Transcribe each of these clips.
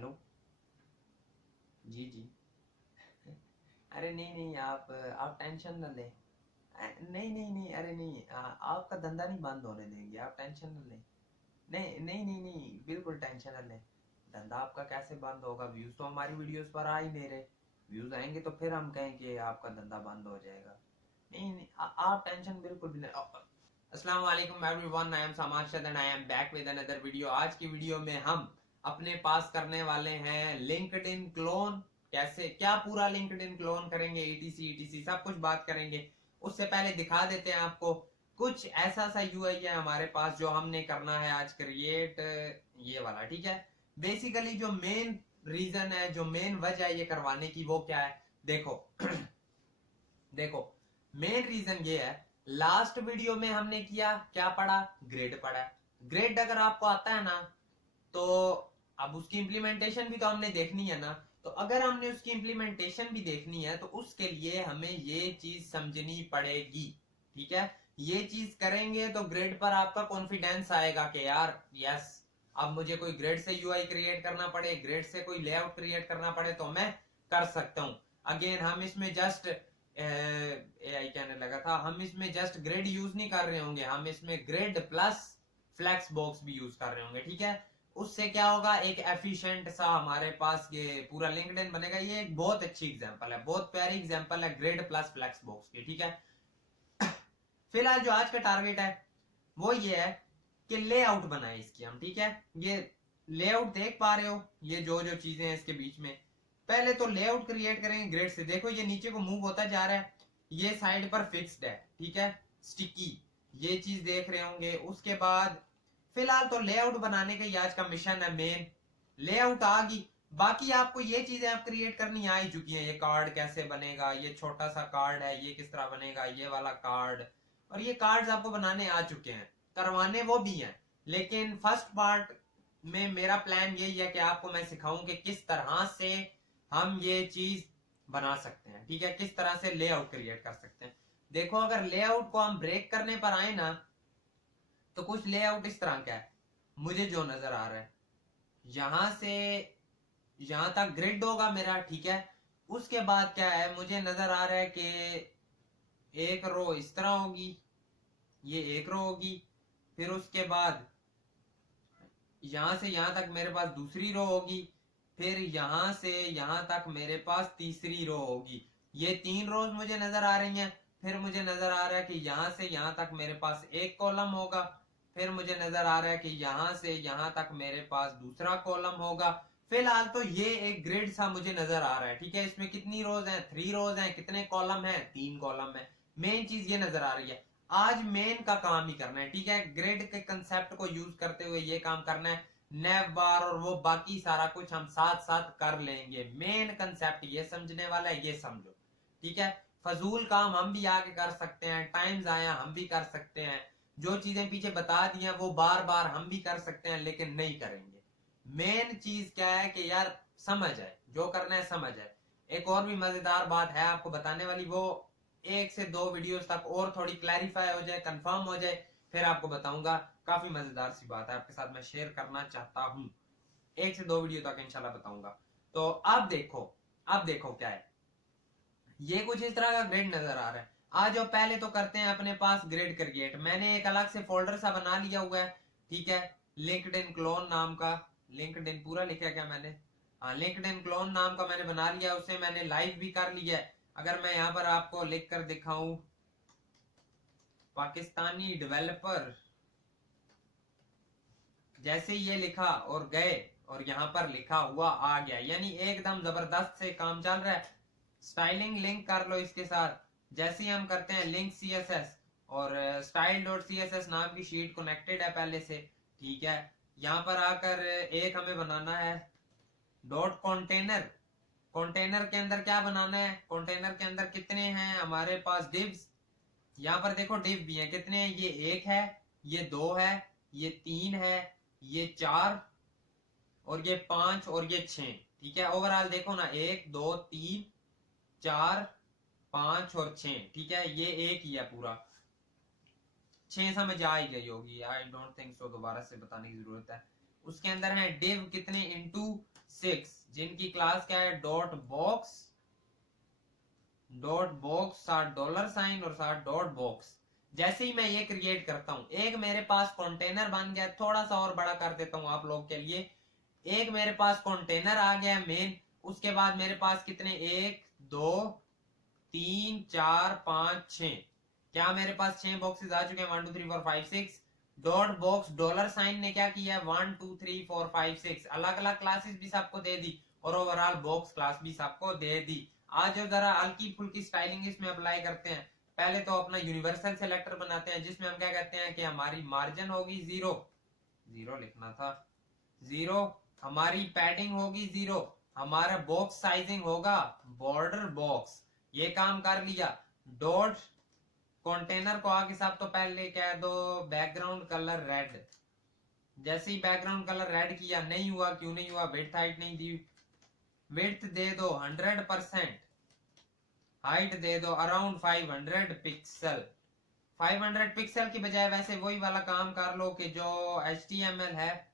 Hello जी जी। अरे नहीं नहीं, आप टेंशन न लें। नहीं नहीं नहीं, अरे नहीं, आपका धंधा नहीं बंद होने देंगे, आप टेंशन न लें। नहीं नहीं नहीं नहीं, बिल्कुल टेंशन न लें। धंधा आपका कैसे बंद होगा? व्यूज तो हमारी वीडियोस पर आ ही नहीं रहे। व्यूज आएंगे तो फिर हम कहें कि आपका धंधा बंद हो जाएगा। नहीं नहीं, आप टेंशन बिल्कुल भी नहीं। अस्सलाम वालेकुम everyone, I am Samashad and I am back with another video. आज की वीडियो में हम अपने पास करने वाले हैं लिंक्डइन क्लोन। कैसे, क्या पूरा लिंक्डइन क्लोन करेंगे, ईटीसी सब कुछ बात करेंगे। उससे पहले दिखा देते हैं आपको कुछ ऐसा सा यूआई है हमारे पास जो हमने करना है आज क्रिएट, ये वाला, ठीक है। बेसिकली जो मेन रीजन है, जो मेन वजह है ये करवाने की, वो क्या है देखो। देखो, मेन रीजन ये है, लास्ट वीडियो में हमने किया क्या पढ़ा? ग्रेड पढ़ा। ग्रेड अगर आपको आता है ना, तो अब उसकी इंप्लीमेंटेशन भी तो हमने देखनी है ना। तो अगर हमने उसकी इंप्लीमेंटेशन भी देखनी है तो उसके लिए हमें ये चीज समझनी पड़ेगी, ठीक है। ये चीज करेंगे तो ग्रेड पर आपका कॉन्फिडेंस आएगा कि यार यस, अब मुझे कोई ग्रेड से यूआई क्रिएट करना पड़े, ग्रेड से कोई लेआउट क्रिएट करना पड़े तो मैं कर सकता हूं। अगेन, हम इसमें जस्ट एआई कहने लगा था, हम इसमें जस्ट ग्रेड यूज नहीं कर रहे होंगे, हम इसमें ग्रेड प्लस फ्लैक्स बॉक्स भी यूज कर रहे होंगे, ठीक है। उससे क्या होगा, एक एफिशिएंट सा हमारे पास ये पूरा लिंक्डइन बनेगा। ये एक बहुत अच्छी एग्जांपल है, बहुत प्यारी एग्जांपल है ग्रेड प्लस फ्लैक्स बॉक्स की, ठीक है। फिलहाल जो आज का टारगेट है वो ये है कि लेआउट बनाए इसकी हम, ठीक है। ये लेआउट देख पा रहे हो, ये जो जो चीजें हैं इसके बीच में। पहले तो लेआउट क्रिएट करेंगे ग्रेड से। देखो ये नीचे को मूव होता जा रहा है, ये साइड पर फिक्स्ड है, ठीक है, स्टिकी, ये चीज देख रहे होंगे। उसके बाद फिलहाल तो लेआउट बनाने का ही आज का मिशन है मेन। लेआउट आ गई, बाकी आपको ये चीजें आप क्रिएट करनी आ ही चुकी हैं। ये कार्ड कैसे बनेगा, ये छोटा सा कार्ड है, ये किस तरह बनेगा, ये वाला कार्ड, और ये कार्ड्स आपको बनाने आ चुके हैं, करवाने वो भी हैं। लेकिन फर्स्ट पार्ट में मेरा प्लान यही है कि आपको मैं सिखाऊं कि किस तरह से हम ये चीज बना सकते हैं, ठीक है, किस तरह से लेआउट क्रिएट कर सकते हैं। देखो, अगर लेआउट को हम ब्रेक करने पर आए ना, तो कुछ लेआउट इस तरह का है, मुझे जो नजर आ रहा है, यहां से यहां तक ग्रिड होगा मेरा, ठीक है। उसके बाद क्या है, मुझे नजर आ रहा है कि एक रो इस तरह होगी, ये एक रो होगी, फिर उसके बाद यहां से यहां तक मेरे पास दूसरी रो होगी, फिर यहां से यहां तक मेरे पास तीसरी रो होगी। ये 3 रोज मुझे नजर आ रही हैं। फिर मुझे नजर आ रहा है कि यहां से यहां तक मेरे पास एक कॉलम होगा। फिर मुझे नजर आ रहा है कि यहां से यहां तक मेरे पास दूसरा कॉलम होगा। फिलहाल तो ये एक ग्रिड सा मुझे नजर आ रहा है, ठीक है। इसमें कितनी रोज हैं? 3 रोज हैं। कितने कॉलम हैं? 3 कॉलम है। मेन चीज ये नजर आ रही है। आज मेन का काम ही करना है, ठीक है। ग्रिड के कंसेप्ट को यूज करते हुए ये काम करना है। नेव बार और वो बाकी सारा कुछ हम साथ साथ कर लेंगे। मेन कंसेप्ट ये समझने वाला है, ये समझो, ठीक है। फजूल काम हम भी आगे कर सकते हैं, टाइम आया हम भी कर सकते हैं, जो चीजें पीछे बता दी हैं वो बार बार हम भी कर सकते हैं, लेकिन नहीं करेंगे। मेन चीज क्या है कि यार समझ आए, जो करना है समझ आए। एक और भी मजेदार बात है आपको बताने वाली, वो 1 से 2 वीडियोस तक और थोड़ी क्लैरिफाई हो जाए, कंफर्म हो जाए, फिर आपको बताऊंगा। काफी मजेदार सी बात है, आपके साथ मैं शेयर करना चाहता हूं। 1 से 2 वीडियो तक इंशाल्लाह बताऊंगा। तो अब देखो क्या है, ये कुछ इस तरह का ग्रेड नजर आ रहा है। आ जाओ, पहले तो करते हैं अपने पास ग्रेड क्रिएट। मैंने एक अलग से फोल्डर सा बना लिया हुआ है, ठीक है, लिंक्डइन क्लोन नाम का। लिंक्डइन पूरा लिखा क्या मैंने? हाँ, लिंक्डइन क्लोन नाम का मैंने बना लिया, उसे मैंने लाइव भी कर लिया है। अगर मैं यहाँ पर आपको लिख कर दिखाऊं, पाकिस्तानी डेवलपर, जैसे ये लिखा और गए और यहाँ पर लिखा हुआ आ गया, यानी एकदम जबरदस्त से काम चल रहा है। स्टाइलिंग लिंक कर लो इसके साथ। जैसे ही हम करते हैं लिंक सीएसएस, और स्टाइल डॉट सीएसएस नाम की शीट कनेक्टेड है पहले से, ठीक है। यहाँ पर आकर एक हमें बनाना है डॉट कंटेनर। कंटेनर के अंदर क्या बनाना है? कंटेनर के अंदर कितने हैं हमारे पास? डिव्स। यहाँ पर देखो डिव भी है, कितने हैं? ये 1 है, ये 2 है, ये 3 है, ये 4, और ये 5, और ये 6, ठीक है। ओवरऑल देखो ना, 1 2 3 4 5 और 6, ठीक है। ये एक ही है पूरा। 6 समझ आ ही गई होगी, आई डोंट थिंक सो दोबारा से बताने की जरूरत है। उसके अंदर है डिव कितने? इंटू 6 जिनकी क्लास क्या है डॉट बॉक्स, साथ डॉलर साइन और साथ डॉट बॉक्स। जैसे ही मैं ये क्रिएट करता हूं, एक मेरे पास कंटेनर बन गया, थोड़ा सा और बड़ा कर देता हूं आप लोग के लिए। एक मेरे पास कंटेनर आ गया मेन, उसके बाद मेरे पास कितने 1 2 3 4 5 6, क्या मेरे पास 6 बॉक्सेस आ चुके हैं 1 2 3 4 5 6। डॉट बॉक्स डॉलर साइन ने क्या किया 1 2 3 4 5 6 अलग अलग क्लासेस भी सबको दे दी और ओवरऑल बॉक्स क्लास भी सबको दे दी। आज जो जरा हल्की फुल्की स्टाइलिंग इसमें अप्लाई करते हैं। पहले तो अपना यूनिवर्सल सेलेक्टर बनाते हैं जिसमें हम क्या कहते हैं कि हमारी मार्जिन होगी 0, 0 लिखना था 0, हमारी पैडिंग होगी 0, हमारा बॉक्स साइजिंग होगा बॉर्डर बॉक्स। ये काम कर लिया। डॉट कंटेनर को आगे सब तो पहले कह दो बैकग्राउंड कलर रेड। जैसे ही बैकग्राउंड कलर रेड किया, नहीं हुआ, क्यों नहीं हुआ, विड्थ हाइट नहीं दी, विड्थ दे दो 100%, हाइट दे दो अराउंड 500 पिक्सल। 500 पिक्सल की बजाय वैसे वही वाला काम कर लो कि जो HTML है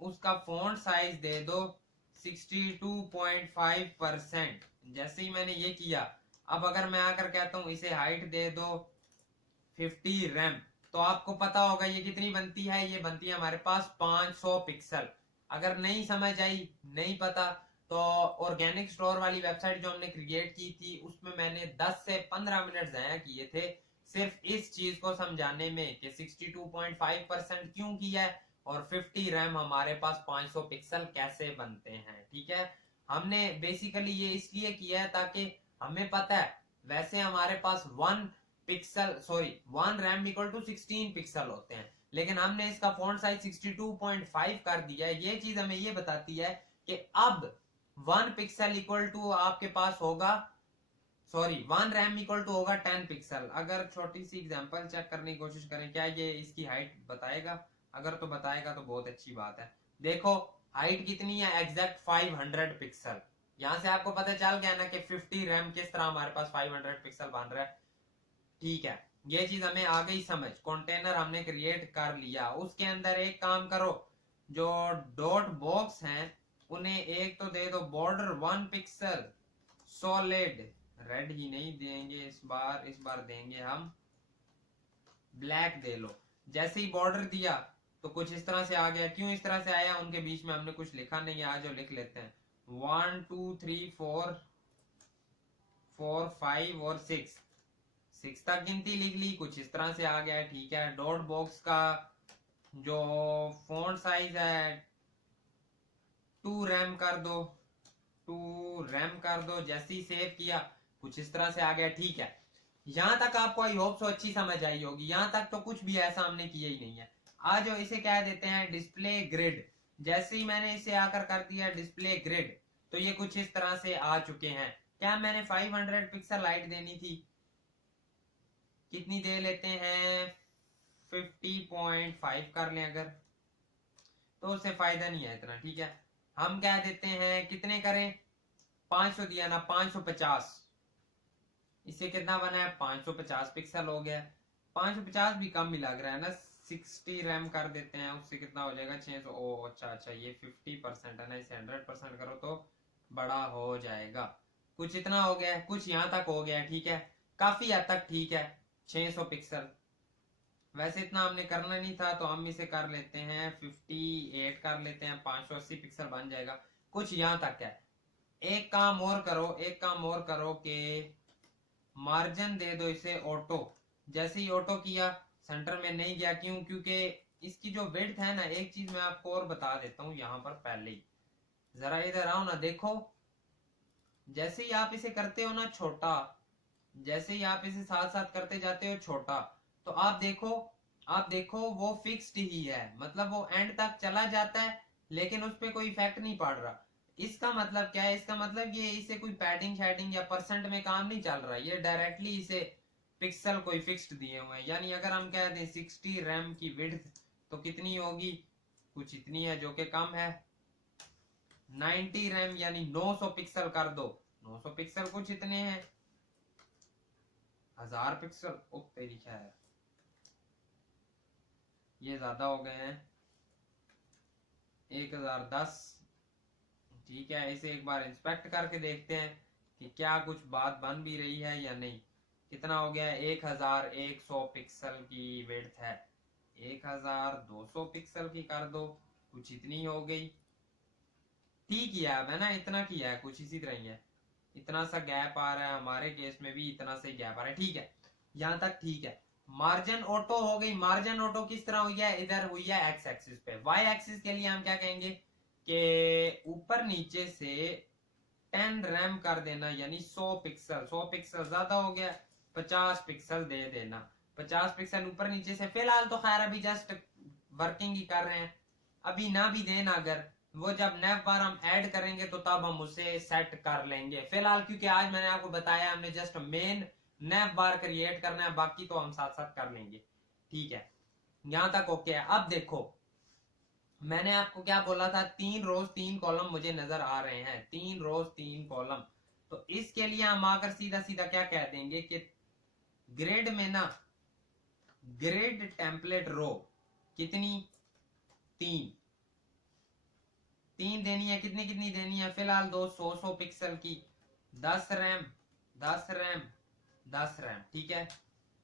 उसका फॉन्ट साइज दे दो 62.5%। जैसे ही मैंने ये किया, अब अगर मैं आकर कहता हूं इसे हाइट दे दो 50 रैम, तो आपको पता होगा ये कितनी बनती है, ये बनती है हमारे पास 500 पिक्सल। अगर नहीं समझ आई, नहीं पता, तो ऑर्गेनिक स्टोर वाली वेबसाइट जो हमने क्रिएट की थी उसमें मैंने 10 से 15 मिनट ज़ाया किए थे सिर्फ इस चीज को समझाने में कि 62.5% क्यों किया है और 50 रैम हमारे पास 500 पिक्सल कैसे बनते हैं। ठीक है, हमने बेसिकली ये इसलिए किया है ताकि हमें पता है वैसे हमारे पास 1 रैम इक्वल टू 16 पिक्सल होते हैं, लेकिन हमने इसका फॉन्ट साइज 62.5 कर दिया है। ये चीज हमें ये बताती है कि अब 1 पिक्सल इक्वल टू आपके पास होगा 1 रैम इक्वल टू होगा 10 पिक्सल। अगर छोटी सी एग्जांपल चेक करने की कोशिश करें, क्या ये इसकी हाइट बताएगा? अगर तो बताएगा तो बहुत अच्छी बात है। देखो हाइट कितनी है एग्जैक्ट 500 पिक्सल। यहां से आपको पता चल गया ना कि 50 रैम किस तरह हमारे पास 500 पिक्सल बन रहा है। ठीक है, ये चीज हमें आ गई समझ। कंटेनर हमने क्रिएट कर लिया, उसके अंदर एक काम करो, जो डॉट बॉक्स हैं उन्हें एक तो दे दो बॉर्डर 1 पिक्सल सॉलिड, रेड ही नहीं देंगे इस बार देंगे हम ब्लैक दे लो। जैसे ही बॉर्डर दिया तो कुछ इस तरह से आ गया। क्यों इस तरह से आया, उनके बीच में हमने कुछ लिखा नहीं है, आज जो लिख लेते हैं 1 2 3 4 4 5 और 6 तक गिनती लिख ली, कुछ इस तरह से आ गया है। ठीक है, डॉट बॉक्स का जो फॉन्ट साइज है 2 रैम कर दो, 2 रैम कर दो। जैसे ही सेव किया कुछ इस तरह से आ गया। ठीक है, यहां तक आपको आई होप सो अच्छी समझ आई होगी। यहां तक तो कुछ भी ऐसा हमने किया ही नहीं है। आज इसे क्या देते हैं डिस्प्ले ग्रिड। जैसे ही मैंने इसे आकर कर दिया डिस्प्ले ग्रिड, तो ये कुछ इस तरह से आ चुके हैं। क्या मैंने 500 पिक्सल लाइट देनी थी, कितनी दे लेते हैं 50.5 कर लें अगर, तो उससे फायदा नहीं है इतना। ठीक है, हम क्या देते हैं, कितने करें, 500 दिया ना, 550, इससे कितना बना है 550 पिक्सल हो गया। 550 भी कम ही लग रहा है ना, 60 रैम कर देते हैं, उससे कितना हो जाएगा 600। ओ अच्छा, ये 50% है ना, इसे 100% करो तो बड़ा हो जाएगा। कुछ इतना हो गया है, कुछ यहाँ तक हो गया है। ठीक है, काफी हद तक ठीक है 600 पिक्सल। वैसे इतना हमने करना नहीं था तो हम इसे कर लेते हैं 58 कर लेते हैं, 580 पिक्सल बन जाएगा। कुछ यहाँ तक है। एक काम और करो कि मार्जिन दे दो इसे ऑटो। जैसे ही ऑटो किया सेंटर में नहीं गया, क्यों, क्योंकि इसकी जो विड्थ है ना, एक चीज मैं आपको और बता देता हूँ यहाँ पर पहले ही, जरा इधर आओ ना, देखो जैसे ही आप इसे करते हो ना छोटा, जैसे ही आप इसे साथ साथ करते जाते हो छोटा, तो आप देखो वो फिक्स्ड ही है, मतलब वो एंड तक चला जाता है लेकिन उस पर कोई इफेक्ट नहीं पड़ रहा। इसका मतलब क्या है, इसका मतलब ये इसे कोई पैडिंग शैडिंग या परसेंट में काम नहीं चल रहा, ये डायरेक्टली इसे पिक्सल कोई फिक्स्ड दिए हुए हैं। यानी अगर हम कह दें 60 रैम की विड्थ तो कितनी होगी, कुछ इतनी है जो कि कम है। 90 रैम यानी 900 पिक्सल कर दो, 900 पिक्सल कुछ इतने हैं, 1000 पिक्सल ओ तेरी खैर, ये ज्यादा हो गए हैं, 1010 ठीक है, इसे एक बार इंस्पेक्ट करके देखते हैं कि क्या कुछ बात बन भी रही है या नहीं। कितना हो गया, 1100 पिक्सल की विड्थ है, 1200 पिक्सल की कर दो, कुछ इतनी हो गई। ठीक है, अब है ना, इतना किया है, कुछ इसी तरह ही है, इतना सा गैप आ रहा है, हमारे केस में भी इतना सा गैप आ रहा है। ठीक है, यहां तक ठीक है। मार्जिन ऑटो हो गई। मार्जिन ऑटो किस तरह हुई है, इधर हुई है एक्स एक्सिस पे। वाई एक्सिस के लिए हम क्या कहेंगे कि ऊपर नीचे से 10 रैम कर देना, यानी 100 पिक्सल। 100 पिक्सल ज्यादा हो गया, 50 पिक्सल दे देना। 50 पिक्सल ऊपर नीचे से। फिलहाल तो खैर अभी जस्ट वर्किंग ही कर रहे हैं, अभी ना भी देना, अगर वो जब नेव बार हम ऐड करेंगे तो तब हम उसे सेट कर लेंगे। फिलहाल क्योंकि आज मैंने आपको बताया हमने जस्ट मेन नेव बार क्रिएट करना है, बाकी तो हम साथ साथ कर लेंगे। ठीक है, यहां तक ओके है। अब देखो मैंने आपको क्या बोला था, 3 रोज 3 कॉलम मुझे नजर आ रहे हैं, 3 रोज 3 कॉलम। तो इसके लिए हम आकर सीधा सीधा क्या कह देंगे कि ग्रिड में ना, ग्रिड टेम्पलेट रो कितनी, 3 देनी है। कितनी कितनी देनी है, फिलहाल 200 पिक्सल की, 10 रैम 10 रैम 10 रैम। ठीक है,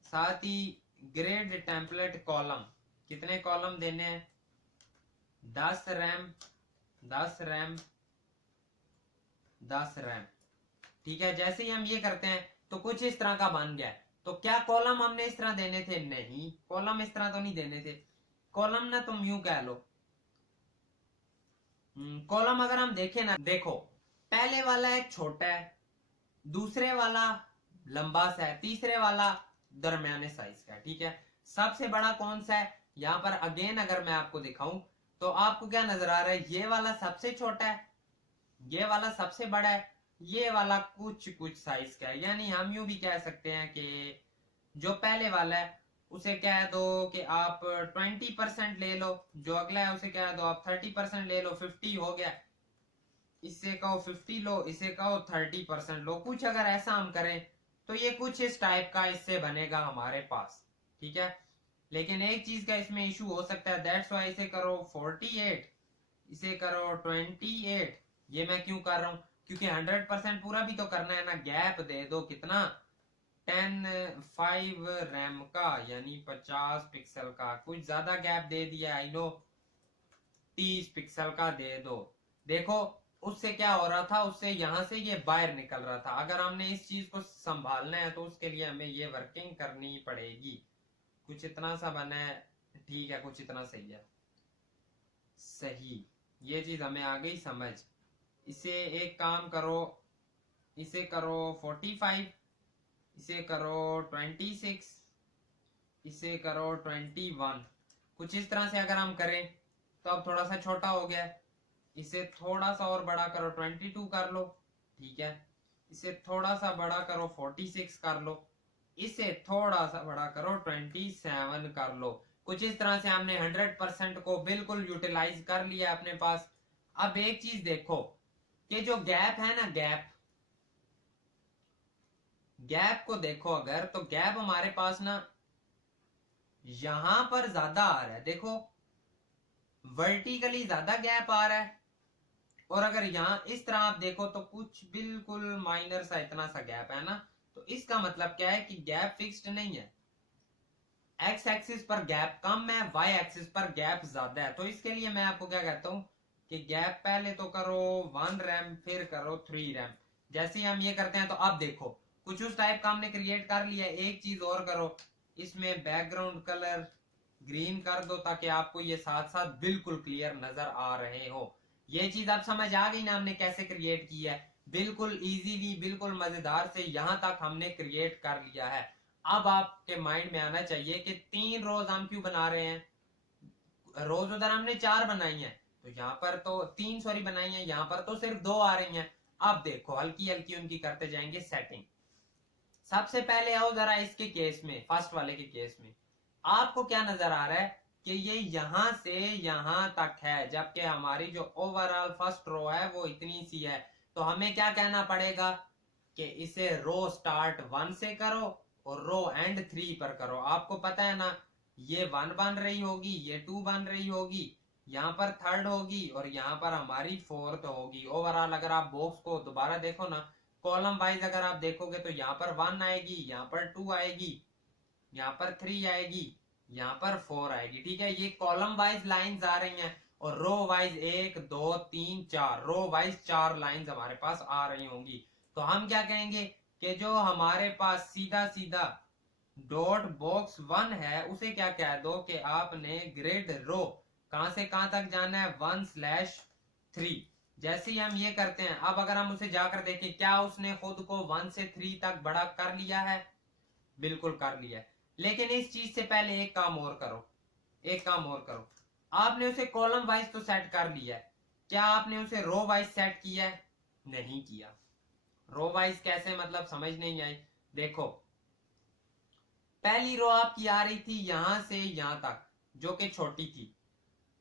साथ ही ग्रिड टेम्पलेट कॉलम, कितने कॉलम देने हैं, 10 रैम 10 रैम 10 रैम। ठीक है, जैसे ही हम ये करते हैं तो कुछ इस तरह का बन गया। तो क्या कॉलम हमने इस तरह देने थे, नहीं, कॉलम इस तरह तो नहीं देने थे। कॉलम ना तुम यूं कह लो, कॉलम अगर हम देखें ना, देखो पहले वाला एक छोटा है, दूसरे वाला लंबा सा है, तीसरे वाला दरमियाने साइज का है। ठीक है, सबसे बड़ा कौन सा है, यहां पर अगेन अगर मैं आपको दिखाऊं तो आपको क्या नजर आ रहा है, ये वाला सबसे छोटा है, ये वाला सबसे बड़ा है, ये वाला कुछ कुछ साइज का है। यानी हम यूं भी कह सकते हैं कि जो पहले वाला है उसे कह दो कि आप 20% ले लो, जो अगला है उसे कह दो आप 30% ले लो, 50 हो गया। इससे कहो 50 लो, इसे कहो 30% लो। कुछ अगर ऐसा हम करें तो ये कुछ इस टाइप का इससे बनेगा हमारे पास। ठीक है, लेकिन एक चीज का इसमें इशू हो सकता है, दैट्स वाई इसे करो 48, इसे करो 28। ये मैं क्यों कर रहा हूं, क्योंकि 100% पूरा भी तो करना है ना। गैप दे दो कितना, 5 रैम का, यानी 50 पिक्सल का। कुछ ज्यादा गैप दे दिया, आई नो, 30 पिक्सल का दे दो। देखो उससे क्या हो रहा था, उससे यहां से ये बाहर निकल रहा था। अगर हमने इस चीज को संभालना है तो उसके लिए हमें ये वर्किंग करनी पड़ेगी। कुछ इतना सा बना है, ठीक है, कुछ इतना सही है, सही, ये चीज हमें आ गई समझ। इसे एक काम करो, इसे करो 45, इसे करो 26, इसे करो 21। कुछ इस तरह से अगर हम करें तो अब थोड़ा सा छोटा हो गया है, इसे थोड़ा सा और बड़ा करो, 22 कर लो। ठीक है, इसे थोड़ा सा बड़ा करो, 46 कर लो। इसे थोड़ा सा बड़ा करो, 27 कर लो। कुछ इस तरह से हमने 100% को बिल्कुल यूटिलाइज कर लिया अपने पास। अब एक चीज देखो कि जो गैप है ना, गैप को देखो अगर, तो गैप हमारे पास ना यहां पर ज्यादा आ रहा है। देखो वर्टिकली ज्यादा गैप आ रहा है, और अगर यहां इस तरह आप देखो तो कुछ बिल्कुल माइनर सा इतना सा गैप है ना। तो इसका मतलब क्या है कि गैप फिक्स्ड नहीं है। एक्स एक्सिस पर गैप कम है, वाई एक्सिस पर गैप ज्यादा है। तो इसके लिए मैं आपको क्या कहता हूं कि गैप पहले तो करो 1 रैम, फिर करो 3 रैम। जैसे ही हम ये करते हैं तो अब देखो कुछ उस टाइप का हमने क्रिएट कर लिया। एक चीज और करो, इसमें बैकग्राउंड कलर ग्रीन कर दो ताकि आपको ये साथ साथ बिल्कुल क्लियर नजर आ रहे हो। ये चीज आप समझ आ गई ना हमने कैसे क्रिएट किया है, बिल्कुल इजीली, बिल्कुल मजेदार से यहां तक हमने क्रिएट कर लिया है। अब आपके माइंड में आना चाहिए कि 3 रोज हम क्यों बना रहे हैं। रोज उधर हमने 4 बनाई है, तो यहाँ पर तो 3 सॉरी बनाई है, यहाँ पर तो सिर्फ 2 आ रही हैं। अब देखो हल्की हल्की उनकी करते जाएंगे सेटिंग। सबसे पहले आओ जरा इसके केस में, फर्स्ट वाले के केस में आपको क्या नजर आ रहा है कि ये यहां से यहां तक है, जबकि हमारी जो ओवरऑल फर्स्ट रो है वो इतनी सी है। तो हमें क्या कहना पड़ेगा कि इसे रो स्टार्ट 1 से करो और रो एंड 3 पर करो। आपको पता है ना, ये 1 बन रही होगी, ये 2 बन रही होगी, यहाँ पर थर्ड होगी और यहाँ पर हमारी फोर्थ होगी। ओवरऑल अगर आप बॉक्स को दोबारा देखो ना, कॉलम वाइज अगर आप देखोगे तो यहाँ पर 1 आएगी, यहाँ पर 2 आएगी, यहाँ पर 3 आएगी, यहाँ पर 4 आएगी। ठीक है, ये कॉलम वाइज लाइंस आ रही हैं और row wise 1 2 3 4, row wise 4 lines हमारे पास आ रही होंगी। तो हम क्या कहेंगे कि जो हमारे पास सीधा सीधा डॉट बॉक्स 1 है उसे क्या कह दो कि आपने ग्रिड रो कहां से कहां तक जाना है 1/3। जैसे ही हम ये करते हैं, अब अगर हम उसे जाकर देखें क्या उसने खुद को 1 से 3 तक बड़ा कर लिया है, बिल्कुल कर लिया है। लेकिन इस चीज से पहले एक काम और करो, एक काम और करो। आपने उसे कॉलम वाइज तो सेट कर लिया है, क्या आपने उसे रो वाइज सेट किया है? नहीं किया। रो वाइज कैसे, मतलब समझ नहीं आई। देखो, पहली रो आपकी आ रही थी यहां से यहां तक जो कि छोटी थी,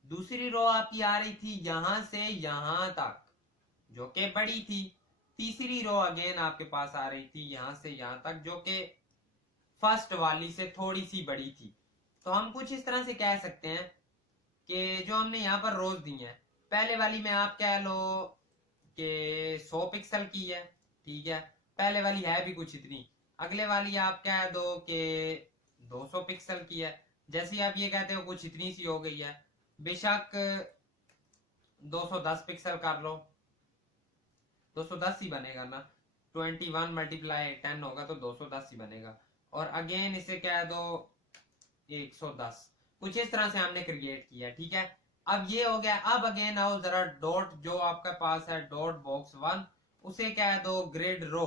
दूसरी रो आपकी आ रही थी यहां से यहां तक जो कि बड़ी थी, तीसरी रो अगेन आपके पास आ रही थी यहां से यहां तक जो कि फर्स्ट वाली से थोड़ी सी बड़ी थी। तो हम कुछ इस तरह से कह सकते हैं कि जो हमने यहाँ पर रोज दी है, पहले वाली में आप कह लो कि 100 पिक्सल की है, ठीक है, पहले वाली है भी कुछ इतनी, अगले वाली आप कह दो कि 200 पिक्सल की है, जैसे ही आप ये कहते हो कुछ इतनी सी हो गई है, बेशक 210 पिक्सल कर लो, 210 ही बनेगा ना, 21 मल्टीप्लाई 10 होगा तो 210 ही बनेगा। और अगेन इसे कह दो 110, कुछ इस तरह से हमने क्रिएट किया। ठीक है, अब ये हो गया। अब अगेन आओ जरा डॉट जो आपके पास है डॉट बॉक्स 1, उसे कह दो ग्रिड रो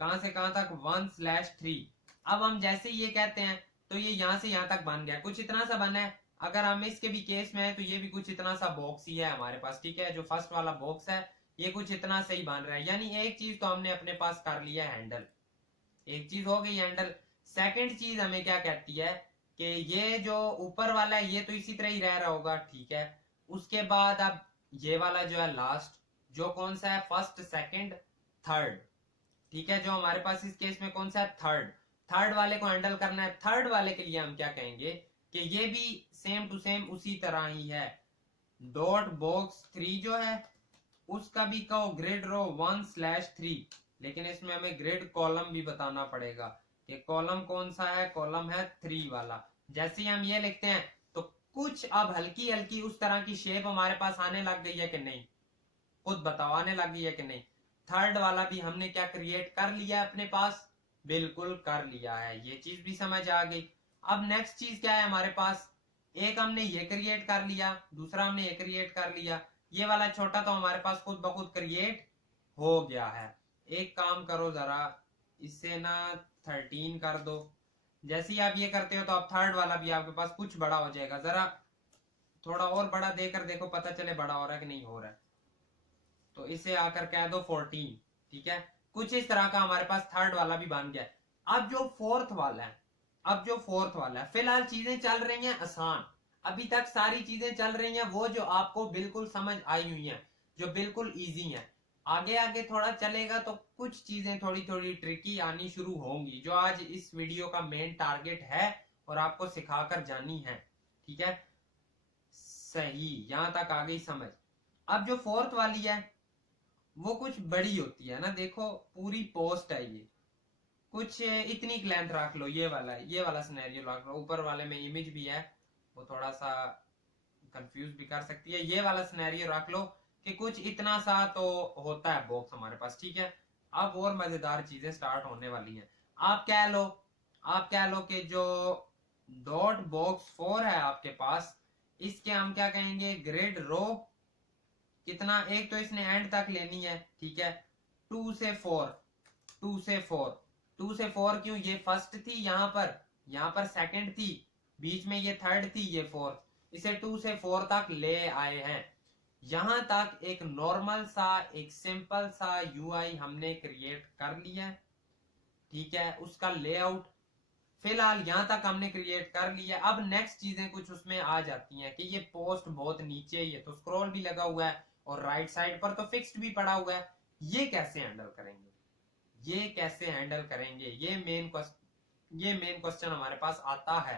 कहां से कहां तक 1/3। अब हम जैसे ये कहते हैं तो ये यहां से यहां तक बन गया, कुछ इतना सा बना है। अगर हम इसके भी केस में है तो ये भी कुछ इतना सा बॉक्स ही है हमारे पास। ठीक है, जो फर्स्ट वाला बॉक्स है ये कुछ इतना सही बन रहा है, यानी एक चीज तो हमने अपने पास कर लिया है हैंडल, एक चीज हो गई हैंडल। सेकंड चीज हमें क्या कहती है कि ये जो ऊपर वाला है ये तो इसी तरह ही रह रहा होगा, ठीक है। उसके बाद अब ये वाला जो है लास्ट, जो कौन सा है फर्स्ट सेकंड थर्ड, ठीक है, जो हमारे पास इस केस में कौन सा है थर्ड, थर्ड वाले को हैंडल करना है। थर्ड वाले के लिए हम क्या कहेंगे कि ये भी सेम टू सेम उसी तरह ही है, डॉट बॉक्स 3 जो है उसका भी कहो ग्रिड रो 1/3, लेकिन इसमें हमें ग्रिड कॉलम भी बताना पड़ेगा कि कॉलम कौन सा है, कॉलम है 3 वाला। जैसे ही हम ये लिखते हैं तो कुछ अब हल्की हल्की उस तरह की शेप हमारे पास आने लग गई है कि नहीं, खुद बताओ आने लग गई है कि नहीं। थर्ड वाला भी हमने क्या क्रिएट कर लिया है अपने पास, बिल्कुल कर लिया है, ये चीज भी समझ आ गई। अब नेक्स्ट चीज क्या है हमारे पास, एक हमने ये क्रिएट कर लिया, दूसरा हमने ये क्रिएट कर लिया, ये वाला छोटा तो हमारे पास खुद ब खुद क्रिएट हो गया है। एक काम करो जरा, इससे ना 13 कर दो। जैसे ही आप ये करते हो तो अब थर्ड वाला भी आपके पास कुछ बड़ा हो जाएगा, जरा थोड़ा और बड़ा देकर देखो, पता चले बड़ा हो रहा है कि नहीं हो रहा है। तो इसे आकर कह दो 14, ठीक है, कुछ इस तरह का हमारे पास थर्ड वाला भी बन गया। अब जो फोर्थ वाला है, अब जो फोर्थ वाला है, फिलहाल चीजें चल रही हैं आसान, अभी तक सारी चीजें चल रही हैं वो जो आपको बिल्कुल समझ आई हुई हैं, जो बिल्कुल इजी हैं। आगे आगे थोड़ा चलेगा तो कुछ चीजें थोड़ी थोड़ी ट्रिकी आनी शुरू होंगी, जो आज इस वीडियो का मेन टारगेट है और आपको सिखाकर जानी है। ठीक है, सही, यहां तक आ गई समझ। अब जो फोर्थ वाली है वो कुछ बड़ी होती है ना, देखो पूरी पोस्ट है ये, कुछ इतनी लेंथ रख लो, ये वाला सिनेरियो रख लो, ऊपर वाले में इमेज भी है वो थोड़ा सा कंफ्यूज भी कर सकती है। ये वाला सिनेरियो रख लो कि कुछ इतना सा तो होता है बॉक्स हमारे पास। ठीक है, अब और मजेदार चीजें स्टार्ट होने वाली हैं। आप कह लो, आप कह लो कि जो डॉट बॉक्स 4 है आपके पास, इसके हम क्या कहेंगे ग्रिड रो कितना, एक तो इसने एंड तक लेनी है, ठीक है, 2 से 4, 2 से 4, 2 से 4 क्यों, ये फर्स्ट थी यहाँ पर सेकंड थी, बीच में ये थर्ड थी, ये फोर्थ, इसे 2 से 4 तक ले आए हैं। यहां तक एक नॉर्मल सा एक सिंपल सा यूआई हमने क्रिएट कर लिया है, ठीक है, उसका लेआउट फिलहाल यहां तक हमने क्रिएट कर लिया। अब नेक्स्ट चीजें कुछ उसमें आ जाती हैं कि ये पोस्ट बहुत नीचे ही है तो स्क्रॉल भी लगा हुआ है और राइट साइड पर तो फिक्स्ड भी पड़ा हुआ है, ये कैसे हैंडल करेंगे, ये कैसे हैंडल करेंगे, ये मेन क्वेश्चन हमारे पास आता है।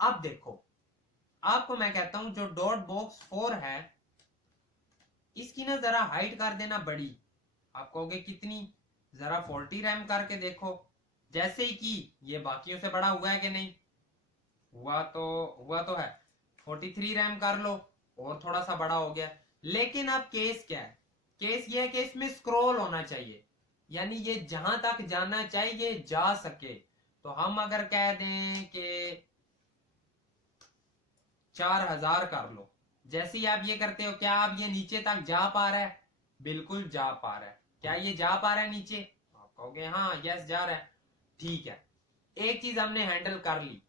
अब देखो, आपको मैं कहता हूं जो डॉट बॉक्स 4 है इसकी ना जरा हाइट कर देना बड़ी। आप कहोगे कितनी, जरा 40 रैम करके देखो, जैसे ही कि ये बाकियों से बड़ा हुआ है कि नहीं, हुआ तो है। 43 रैम कर लो और थोड़ा सा बड़ा हो गया। लेकिन अब केस क्या है, केस ये है कि इसमें स्क्रॉल होना चाहिए, यानी ये जहां तक जाना चाहिए जा सके। तो हम अगर कह दें कि 4000 कर लो, जैसे ही आप ये करते हो क्या आप ये नीचे तक जा पा रहा है? बिल्कुल जा पा रहा है। क्या ये जा पा रहा है नीचे? आप कहोगे हाँ यस जा रहा है। ठीक है, एक चीज हमने हैंडल कर ली,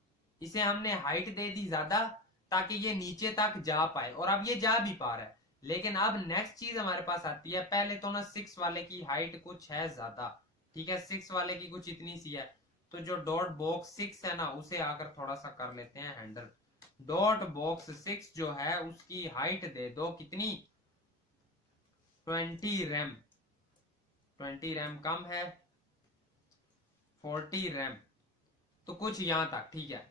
इसे हमने हाइट दे दी ज्यादा ताकि ये नीचे तक जा पाए, और अब ये जा भी पा रहा है। लेकिन अब नेक्स्ट चीज हमारे पास आती है, पहले तो ना 6 वाले की हाइट कुछ है ज्यादा, ठीक है, 6 वाले की कुछ इतनी सी है। तो जो डॉट बॉक्स 6 है ना उसे आकर थोड़ा सा कर लेते हैं हैंडल। डॉट बॉक्स 6 जो है उसकी हाइट दे दो कितनी, 20 रैम। 20 रैम कम है, 40 रैम, तो कुछ यहां तक, ठीक है।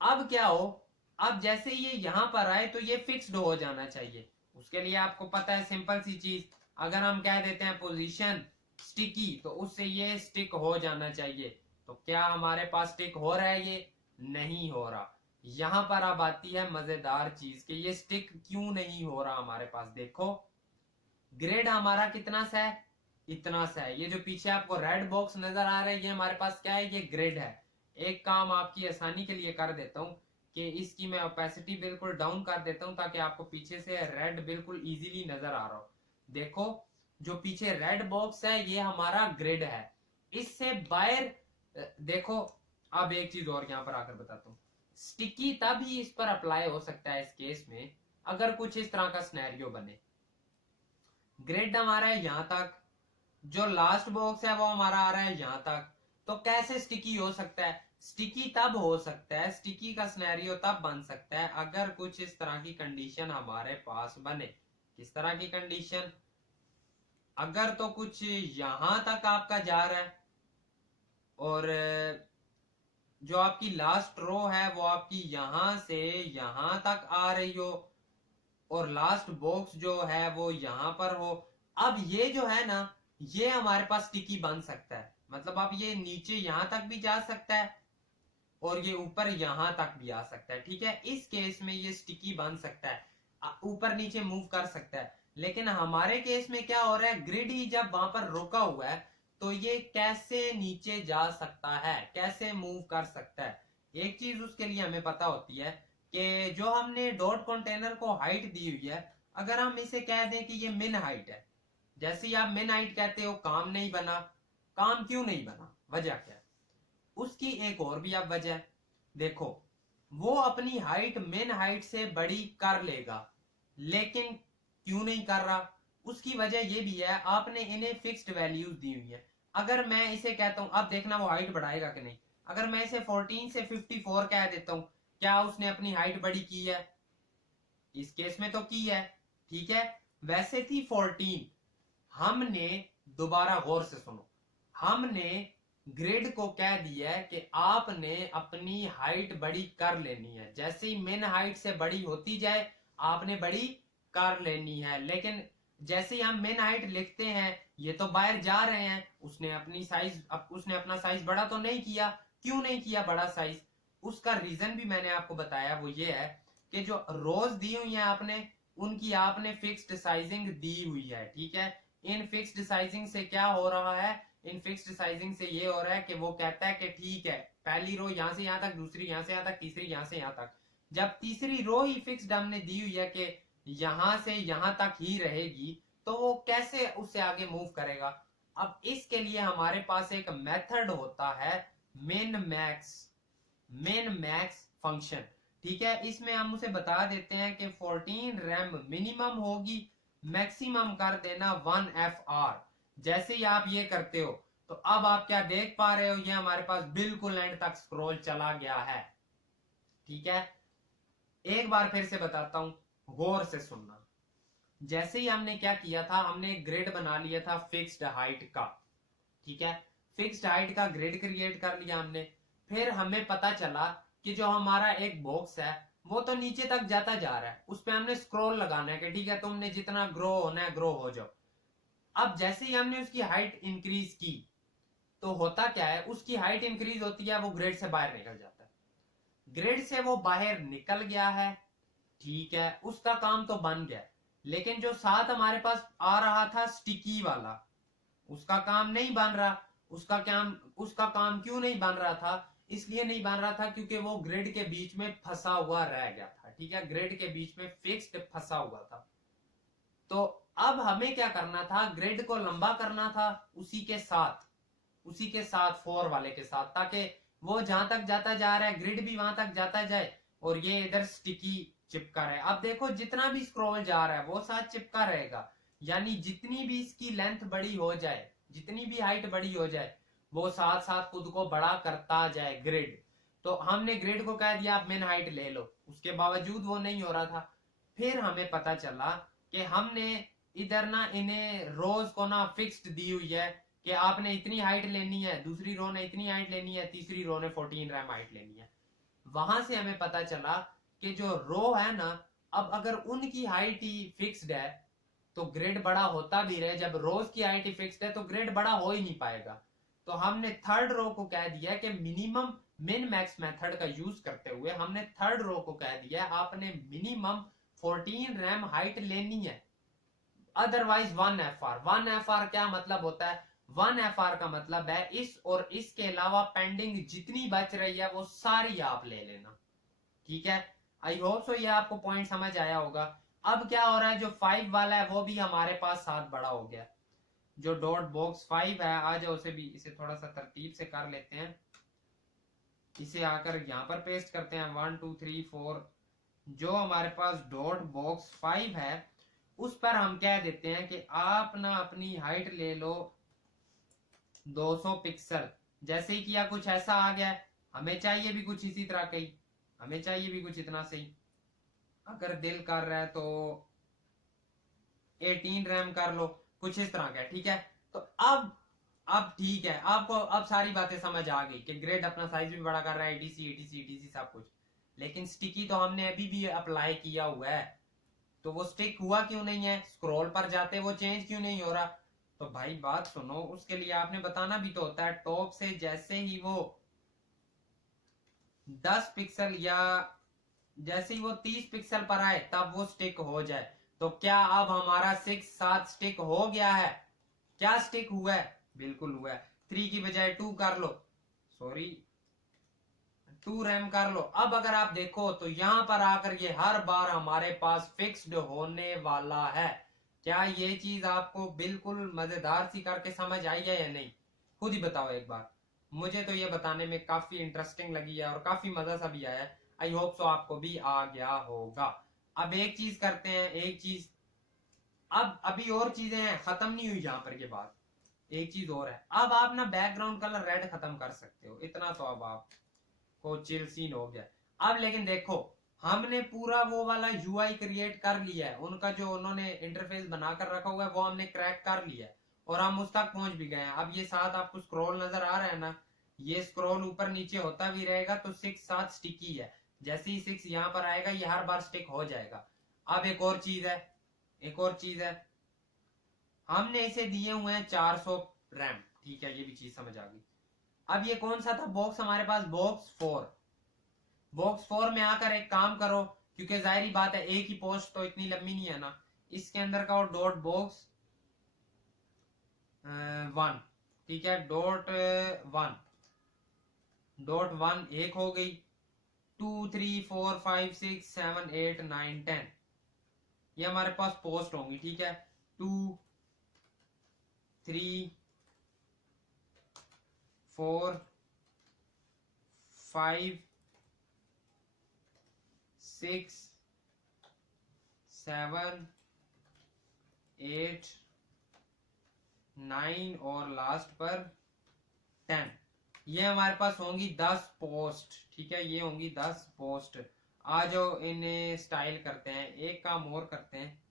अब क्या हो, अब जैसे ये यहां पर आए तो ये फिक्स्ड हो जाना चाहिए। उसके लिए आपको पता है सिंपल सी चीज, अगर हम कह देते हैं पोजीशन स्टिकी तो उससे ये स्टिक हो जाना चाहिए। तो क्या हमारे पास स्टिक हो रहा है? ये नहीं हो रहा। यहां पर अब आती है मजेदार चीज कि ये स्टिक क्यों नहीं हो रहा हमारे पास। देखो ग्रेड हमारा कितना सा है, इतना सा है। ये जो पीछे आपको रेड बॉक्स नजर आ रहा है ये हमारे पास क्या है, ये ग्रेड है। एक काम आपकी आसानी के लिए कर देता हूं कि इसकी मैं ओपेसिटी बिल्कुल डाउन कर देता हूं ताकि आपको पीछे से रेड बिल्कुल इजीली नजर आ रहा हो। देखो जो पीछे रेड बॉक्स है ये हमारा ग्रिड है, इससे बाहर देखो। अब एक चीज और यहां पर आकर बताता हूं, स्टिकी तब ही इस पर अप्लाई हो सकता है इस केस में अगर कुछ इस तरह का सिनेरियो बने। ग्रिड हमारा है यहां तक, जो लास्ट बॉक्स है वो हमारा आ रहा है यहां तक। तो कैसे स्टिकी हो सकता है? स्टिकी तब हो सकता है, स्टिकी का सिनेरियो तब बन सकता है अगर कुछ इस तरह की कंडीशन हमारे पास बने। किस तरह की कंडीशन? अगर तो कुछ यहां तक आपका जा रहा है और जो आपकी लास्ट रो है वो आपकी यहां से यहां तक आ रही हो और लास्ट बॉक्स जो है वो यहां पर हो, अब ये जो है ना ये हमारे पास स्टिकी बन सकता है। मतलब अब ये नीचे यहां तक भी जा सकता है और ये ऊपर यहां तक भी आ सकता है, ठीक है। इस केस में ये स्टिकी बन सकता है, ऊपर नीचे मूव कर सकता है। लेकिन हमारे केस में क्या हो रहा है, ग्रिड ही जब वहां पर रुका हुआ है तो ये कैसे नीचे जा सकता है, कैसे मूव कर सकता है? एक चीज उसके लिए हमें पता होती है कि जो हमने डॉट कंटेनर को हाइट दी हुई है, अगर हम इसे कह दें कि ये मिन हाइट है, जैसे ही आप मिन हाइट कहते हो काम नहीं बना। काम क्यों नहीं बना, वजह क्या है? उसकी एक और भी अब वजह है। देखो वो अपनी हाइट मेन हाइट से बड़ी कर लेगा, लेकिन क्यों नहीं कर रहा? उसकी वजह ये भी है आपने इन्हें फिक्स्ड वैल्यूज दी हुई है। अगर मैं इसे कहता हूं, अब देखना वो हाइट बढ़ाएगा कि नहीं। अगर मैं इसे 14 से 54 कह देता हूं, क्या उसने अपनी हाइट बड़ी की है? इस केस में तो की है, ठीक है। वैसे थी 14, हमने दोबारा गौर से सुनो, हमने ग्रिड को कह दिया है कि आपने अपनी हाइट बड़ी कर लेनी है, जैसे ही मेन हाइट से बड़ी होती जाए आपने बड़ी कर लेनी है। लेकिन जैसे ही हम मेन हाइट लिखते हैं ये तो बाहर जा रहे हैं, उसने अपनी साइज, उसने अपना साइज बड़ा तो नहीं किया। क्यों नहीं किया बड़ा साइज? उसका रीजन भी मैंने आपको बताया, वो ये है कि जो रोज दी हुई है आपने उनकी आपने फिक्स्ड साइजिंग दी हुई है, ठीक है। इन फिक्स्ड साइजिंग से क्या हो रहा है, इन फिक्स्ड साइजिंग से ये हो रहा है कि वो कहता है कि ठीक है पहली रो यहां से यहां तक, दूसरी यहां से यहां तक, तीसरी यहां से यहां तक। जब तीसरी रो ही फिक्स्ड हमने दी हुई है कि यहां से यहां तक ही रहेगी, तो वो कैसे उससे आगे मूव करेगा? अब इसके लिए हमारे पास एक मेथड होता है min max, min max function, ठीक है। इसमें हम उसे बता देते हैं कि 14 रैम मिनिमम होगी, मैक्सिमम कर देना 1 FR। जैसे ही आप ये करते हो तो अब आप क्या देख पा रहे हो, ये हमारे पास बिल्कुल एंड तक स्क्रॉल चला गया है, ठीक है। एक बार फिर से बताता हूं, गौर से सुनना। जैसे ही हमने क्या किया था, हमने एक ग्रिड बना लिया था फिक्स्ड हाइट का, ठीक है। फिक्स्ड हाइट का ग्रिड क्रिएट कर लिया हमने। फिर हमें पता चला कि जो हमारा एक बॉक्स है वो तो नीचे तक जाता जा रहा है, उस पे हमने स्क्रॉल लगाना है कि ठीक है तुमने जितना ग्रो होना है ग्रो हो जाओ। अब जैसे ही हमने उसकी हाइट इंक्रीज की तो होता क्या है, उसकी हाइट इंक्रीज होती है, वो ग्रिड से बाहर निकल जाता है। ग्रिड से वो बाहर निकल गया है, ठीक है, उसका काम तो बन गया। लेकिन जो साथ हमारे पास आ रहा था स्टिकी वाला, उसका काम नहीं बन रहा। उसका काम क्यों नहीं बन रहा था? इसलिए नहीं बन रहा था क्योंकि वो ग्रिड के बीच में फंसा हुआ रह गया था, ठीक है, ग्रिड के बीच में फिक्स्ड फंसा हुआ था। तो अब हमें क्या करना था, ग्रिड को लंबा करना था उसी के साथ फोर वाले के साथ, ताकि वो जहां तक जाता जा रहा है ग्रिड भी वहां तक जाता जाए और ये इधर स्टिकी चिपका रहे। अब देखो जितना भी स्क्रॉल जा रहा है वो साथ चिपका रहेगा, यानी जितनी भी इसकी लेंथ बड़ी हो जाए, जितनी भी हाइट बड़ी हो जाए, वो साथ साथ खुद को बड़ा करता जाए ग्रिड। तो हमने ग्रिड को कह दिया आप मेन हाइट ले लो, उसके बावजूद वो नहीं हो रहा था। फिर हमें पता चला कि हमने इधर ना इन्हें रोज को ना फिक्स्ड दी हुई है कि आपने इतनी हाइट लेनी है, दूसरी रो ने इतनी हाइट लेनी है, तीसरी रो ने 14 रैम हाइट लेनी है। वहां से हमें पता चला कि जो रो है ना, अब अगर उनकी हाइट ही फिक्स्ड है तो ग्रिड बड़ा होता भी रहे, जब रोज की हाइट ही फिक्स्ड है तो ग्रिड बड़ा हो ही नहीं पाएगा। तो हमने थर्ड रो को कह दिया कि मिनिमम मिन मैक्स मेथड का यूज करते हुए हमने थर्ड रो को कह दिया आपने मिनिमम 14 रैम हाइट लेनी है, अदरवाइज 1 FR। 1 FR क्या मतलब होता है? 1 FR का मतलब है इस और इसके अलावा पेंडिंग जितनी बच रही है वो सारी आप ले लेना, ठीक है। आई होप सो ये आपको पॉइंट समझ आया होगा। अब क्या हो रहा है, जो 5 वाला है वो भी हमारे पास साथ बड़ा हो गया। जो डॉट बॉक्स 5 है, आ जाओ उसे भी, इसे थोड़ा सा तरतीब से कर लेते हैं। इसे आकर यहाँ पर पेस्ट करते हैं 1 2 3 4। जो हमारे पास डॉट बॉक्स 5 है उस पर हम कह देते हैं कि आप ना अपनी हाइट ले लो 200 पिक्सल। जैसे ही किया कुछ ऐसा आ गया, हमें चाहिए भी कुछ इसी तरह का ही, हमें चाहिए भी कुछ इतना सही। अगर दिल कर रहा है तो 18 रैम कर लो, कुछ इस तरह का, ठीक है। तो अब ठीक है, आपको अब सारी बातें समझ आ गई कि ग्रेड अपना साइज भी बड़ा कर रहा है, एटीसी एटीसी एटीसी सब कुछ। लेकिन स्टिकी तो हमने अभी भी अप्लाई किया हुआ है, तो वो स्टिक हुआ क्यों नहीं है? स्क्रॉल पर जाते वो चेंज क्यों नहीं हो रहा? तो भाई बात सुनो, उसके लिए आपने बताना भी तो होता है। टॉप से जैसे ही वो 10 पिक्सल या जैसे ही वो 30 पिक्सल पर आए तब वो स्टिक हो जाए। तो क्या अब हमारा 6 साथ स्टिक हो गया है? क्या स्टिक हुआ है? बिल्कुल हुआ है। 3 की बजाय 2 कर लो, सॉरी 2 रैम कर लो। अब अगर आप देखो तो यहां पर आकर ये हर बार हमारे पास फिक्स्ड होने वाला है। क्या ये चीज आपको बिल्कुल मजेदार सी करके समझ आई है या नहीं? खुद ही बताओ एक बार। मुझे तो ये बताने में काफी इंटरेस्टिंग लगी है और काफी मजा सा भी आया है। आई होप सो आपको भी आ गया होगा। अब एक चीज करते हैं, एक चीज, अब अभी और चीजें हैं, खत्म नहीं हुई यहाँ पर ये बात। एक चीज और है, अब आप ना बैकग्राउंड कलर रेड खत्म कर सकते हो, इतना तो अब आप को चिल सीन हो गया। अब लेकिन देखो, हमने पूरा वो वाला यूआई क्रिएट कर लिया है, उनका जो उन्होंने इंटरफेस बनाकर रखा हुआ है वो हमने क्रैक कर लिया है और हम उस तक पहुंच भी गए हैं। अब ये साथ आपको स्क्रॉल नजर आ रहा है ना, ये स्क्रॉल ऊपर नीचे होता भी रहेगा तो 6 साथ स्टिकी है। जैसे ही 6 यहाँ पर आएगा ये हर बार स्टिक हो जाएगा। अब एक और चीज है, एक और चीज है, हमने इसे दिए हुए हैं 400 रैम, ठीक है, ये भी चीज समझ आ गई। अब ये कौन सा था बॉक्स हमारे पास? बॉक्स 4। बॉक्स 4 में आकर एक काम करो, क्योंकि जाहिर बात है एक ही पोस्ट तो इतनी लंबी नहीं है ना, इसके अंदर का डॉट बॉक्स 1, ठीक है, डॉट वन एक हो गई, 2 3 4 5 6 7 8 9 10 ये हमारे पास पोस्ट होंगी, ठीक है। 2 3 4 5 6 7 8 9 और लास्ट पर 10, ये हमारे पास होंगी 10 पोस्ट, ठीक है, ये होंगी 10 पोस्ट। आ जाओ इन्हें स्टाइल करते हैं, एक काम और करते हैं,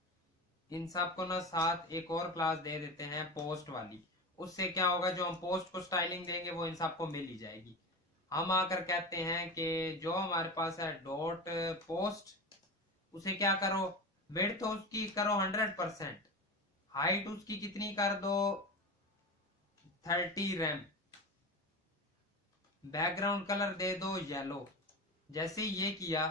इन सबको ना साथ एक और क्लास दे देते हैं पोस्ट वाली। उससे क्या होगा, जो हम पोस्ट को स्टाइलिंग देंगे वो इन सबको मिल ही जाएगी। हम आकर कहते हैं कि जो हमारे पास है डॉट पोस्ट, उसे क्या करो, विड्थ तो उसकी करो 100%, हाइट उसकी कितनी कर दो 30 रैम, बैकग्राउंड कलर दे दो येलो। जैसे ही ये किया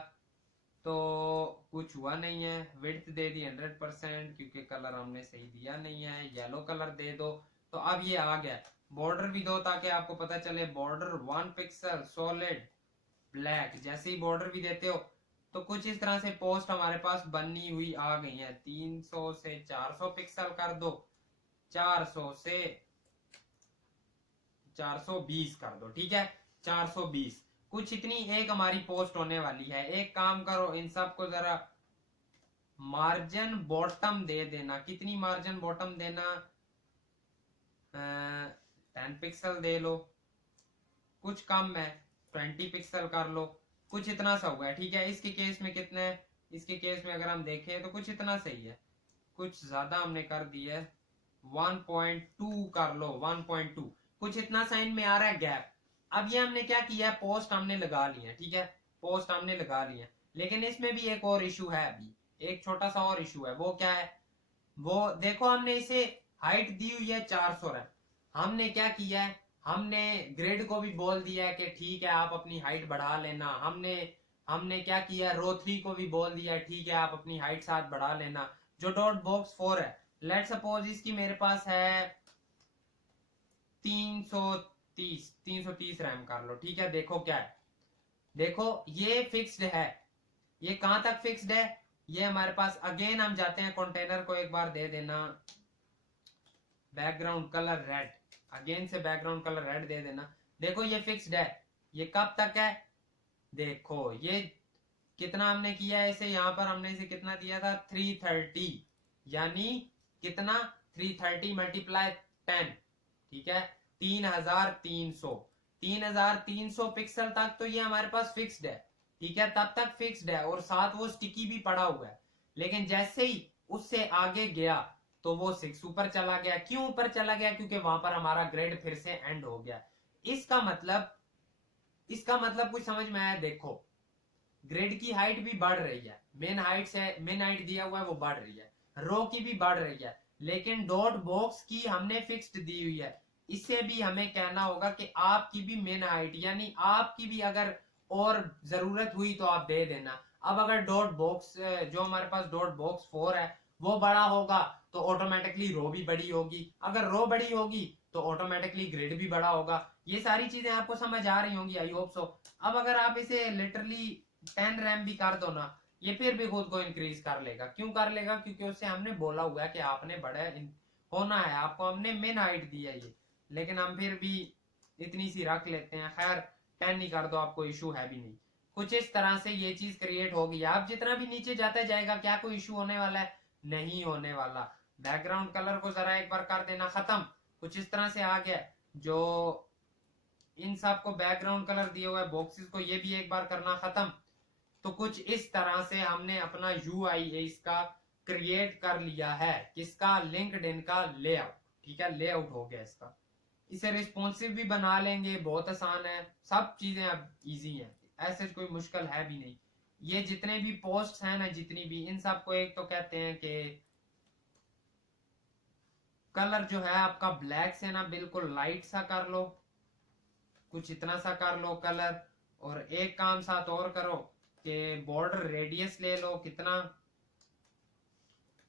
तो कुछ हुआ नहीं है, विड्थ दे दी 100% क्योंकि कलर हमने सही दिया नहीं है, येलो कलर दे दो तो अब ये आ गया। बॉर्डर भी दो ताकि आपको पता चले, बॉर्डर 1 पिक्सल सॉलिड ब्लैक। जैसे ही बॉर्डर भी देते हो तो कुछ इस तरह से पोस्ट हमारे पास बनी हुई आ गई है। 300 से 400 पिक्सल कर दो, 400 से 420 कर दो, ठीक है 420। कुछ इतनी एक हमारी पोस्ट होने वाली है। एक काम करो, इन सबको जरा मार्जिन बॉटम दे देना। कितनी मार्जिन बॉटम देना, 10 पिक्सल दे लो, कुछ कम है 20 पिक्सल कर लो, कुछ इतना सा हुआ है, ठीक है। इसके केस में कितना है, इसके केस में अगर हम देखें तो कुछ इतना सही है, कुछ ज्यादा हमने कर दिया है, 1.2 कर लो, 1.2, कुछ इतना साइन में आ रहा है गैप। अब ये हमने क्या किया है, पोस्ट हमने लगा ली है, ठीक है, पोस्ट हमने लगा ली है। लेकिन इसमें भी एक और इशू है, अभी एक छोटा सा और इशू है। वो क्या है, वो देखो, हमने इसे हाइट दी हुई है 400 रैम। हमने क्या किया है, हमने ग्रिड को भी बोल दिया है कि ठीक है आप अपनी हाइट बढ़ा लेना। हमने हमने क्या किया, रो 3 को भी बोल दिया है ठीक है आप अपनी हाइट साथ बढ़ा लेना। जो डॉट बॉक्स 4 है, लेट सपोज इसकी मेरे पास है 330 रैम कर लो, ठीक है। देखो क्या है, देखो ये फिक्स्ड है, ये कहां तक फिक्स्ड है, ये हमारे पास अगेन हम जाते हैं, कंटेनर को एक बार दे देना बैकग्राउंड कलर रेड, अगेन से बैकग्राउंड कलर रेड दे देना। देखो ये फिक्स्ड है, ये कब तक है, देखो ये कितना हमने किया है इसे, यहां पर हमने इसे कितना दिया था 330, यानी कितना 330 मल्टीप्लाई 10, ठीक है 3300, 3300 पिक्सल तक तो ये हमारे पास फिक्स्ड है, ठीक है, तब तक फिक्स्ड है और साथ वो स्टिकी भी पड़ा हुआ है। लेकिन जैसे ही उससे आगे गया तो वो 6 ऊपर चला गया। क्यों ऊपर चला गया, क्योंकि वहां पर हमारा ग्रेड फिर से एंड हो गया। इसका मतलब कुछ समझ में आया, देखो ग्रिड की हाइट भी बढ़ रही है, मेन हाइट से मेन हाइट दिया हुआ है वो बढ़ रही है, रो की भी बढ़ रही है, लेकिन डॉट बॉक्स की हमने फिक्स्ड दी हुई है। इससे भी हमें कहना होगा कि आपकी भी मेन हाइट, यानी आपकी भी अगर और जरूरत हुई तो आप दे देना। अब अगर डॉट बॉक्स जो हमारे पास डॉट बॉक्स 4 है वो बड़ा होगा तो ऑटोमेटिकली रो भी बड़ी होगी, अगर रो बड़ी होगी तो ऑटोमेटिकली ग्रिड भी बड़ा होगा। ये सारी चीजें आपको समझ आ रही होंगी, आई होप सो। अब अगर आप इसे लिटरली 10 रैम भी कर दो ना, ये फिर भी खुद को इंक्रीज कर लेगा। क्यों कर लेगा, क्योंकि उससे हमने बोला हुआ है कि आपने बड़ा होना है, आपको हमने मेन हाइट दी है ये, लेकिन हम फिर भी इतनी सी रख लेते हैं। खैर 10 ही कर दो, आपको इशू है भी नहीं। कुछ इस तरह से ये चीज क्रिएट होगी। आप जितना भी नीचे जाता जाएगा, क्या कोई इशू होने वाला है, नहीं होने वाला। बैकग्राउंड कलर को जरा एक बार कर देना खत्म, कुछ इस तरह से आ गया। जो इन सब को बैकग्राउंड कलर दिया हुआ है बॉक्सेस को, ये भी एक बार करना खत्म। तो कुछ इस तरह से हमने अपना UI इसका क्रिएट कर लिया है, किसका, लिंक्डइन का लेआउट, ठीक है, लेआउट हो गया इसका। इसे रिस्पॉन्सिव भी बना लेंगे, बहुत आसान है, सब चीजें अब इजी हैं, ऐसे कोई मुश्किल है भी नहीं। ये जितने भी पोस्ट्स हैं ना, जितनी भी, इन सबको एक तो कहते हैं कि कलर जो है आपका ब्लैक से ना बिल्कुल लाइट सा कर लो, कुछ इतना सा कर लो कलर। और एक काम साथ और करो कि बॉर्डर रेडियस ले लो, कितना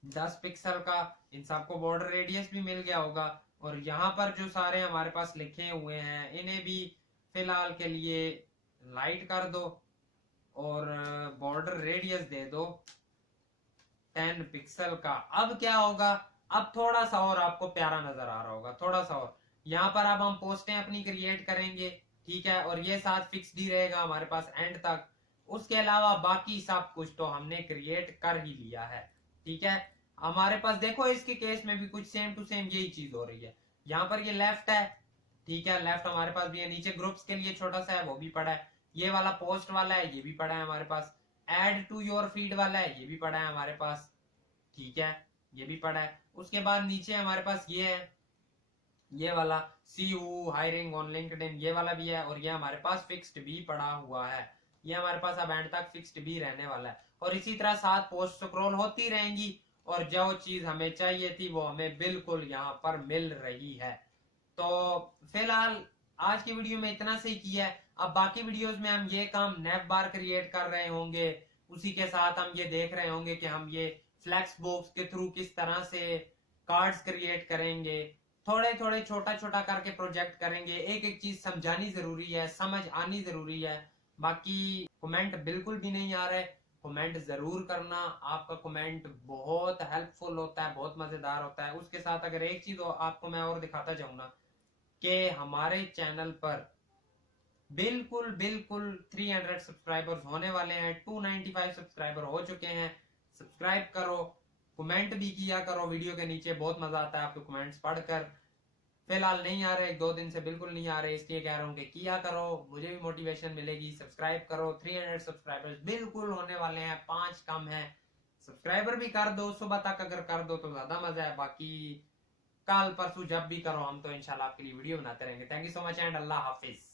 10 पिक्सल का। इन सबको बॉर्डर रेडियस भी मिल गया होगा। और यहाँ पर जो सारे हमारे पास लिखे हुए हैं इन्हें भी फिलहाल के लिए लाइट कर दो और बॉर्डर रेडियस दे दो 10 पिक्सल का। अब क्या होगा, अब थोड़ा सा और आपको प्यारा नजर आ रहा होगा, थोड़ा सा और। यहाँ पर अब हम पोस्टें अपनी क्रिएट करेंगे, ठीक है, और ये साथ फिक्स्ड ही रहेगा हमारे पास एंड तक। उसके अलावा बाकी सब कुछ तो हमने क्रिएट कर ही लिया है, ठीक है। हमारे पास देखो इसके केस में भी कुछ सेम टू सेम यही चीज हो रही है। यहाँ पर ये लेफ्ट है, ठीक है, लेफ्ट हमारे पास भी है। नीचे ग्रुप्स के लिए छोटा सा है, वो भी पड़ा है। ये वाला पोस्ट वाला है, ये भी पड़ा है हमारे पास। ऐड टू योर फीड वाला है, ये भी पड़ा है हमारे पास, ठीक है, ये भी पड़ा है। उसके बाद नीचे हमारे पास ये है, ये वाला सी यू हायरिंग ऑन लिंक्डइन ये वाला भी है, और ये हमारे पास फिक्स्ड भी पड़ा हुआ है। ये हमारे पास अब एंड तक फिक्स्ड भी रहने वाला है, और इसी तरह 7 पोस्ट स्क्रॉल होती रहेंगी, और जो चीज हमें चाहिए थी वो हमें बिल्कुल यहाँ पर मिल रही है। तो फिलहाल आज की वीडियो में इतना से ही किया है। अब बाकी वीडियोस में हम ये काम नेव बार क्रिएट कर रहे होंगे, उसी के साथ हम ये देख रहे होंगे कि हम ये फ्लेक्स बॉक्स के थ्रू किस तरह से कार्ड्स क्रिएट करेंगे। थोड़े थोड़े छोटा छोटा करके प्रोजेक्ट करेंगे, एक एक चीज समझानी जरूरी है, समझ आनी जरूरी है। बाकी कमेंट बिल्कुल भी नहीं आ रहे, कमेंट जरूर करना, आपका कमेंट बहुत हेल्पफुल होता है, बहुत मजेदार होता है। उसके साथ अगर एक चीज आपको मैं और दिखाता जाऊं ना, कि हमारे चैनल पर बिल्कुल बिल्कुल 300 सब्सक्राइबर्स होने वाले हैं, 295 सब्सक्राइबर हो चुके हैं। सब्सक्राइब करो, कमेंट भी किया करो वीडियो के नीचे, बहुत मजा आता है आपके कमेंट्स पढ़कर। फिलहाल नहीं आ रहे, 2 दिन से बिल्कुल नहीं आ रहे, इसलिए कह रहा हूँ कि किया करो, मुझे भी मोटिवेशन मिलेगी। सब्सक्राइब करो, 300 सब्सक्राइबर्स बिल्कुल होने वाले हैं, 5 कम है। सब्सक्राइबर भी कर दो, सुबह तक अगर कर दो तो ज्यादा मजा है। बाकी कल परसों जब भी करो, हम तो इंशाल्लाह आपके लिए वीडियो बनाते रहेंगे। Thank you so much and Allah Hafiz.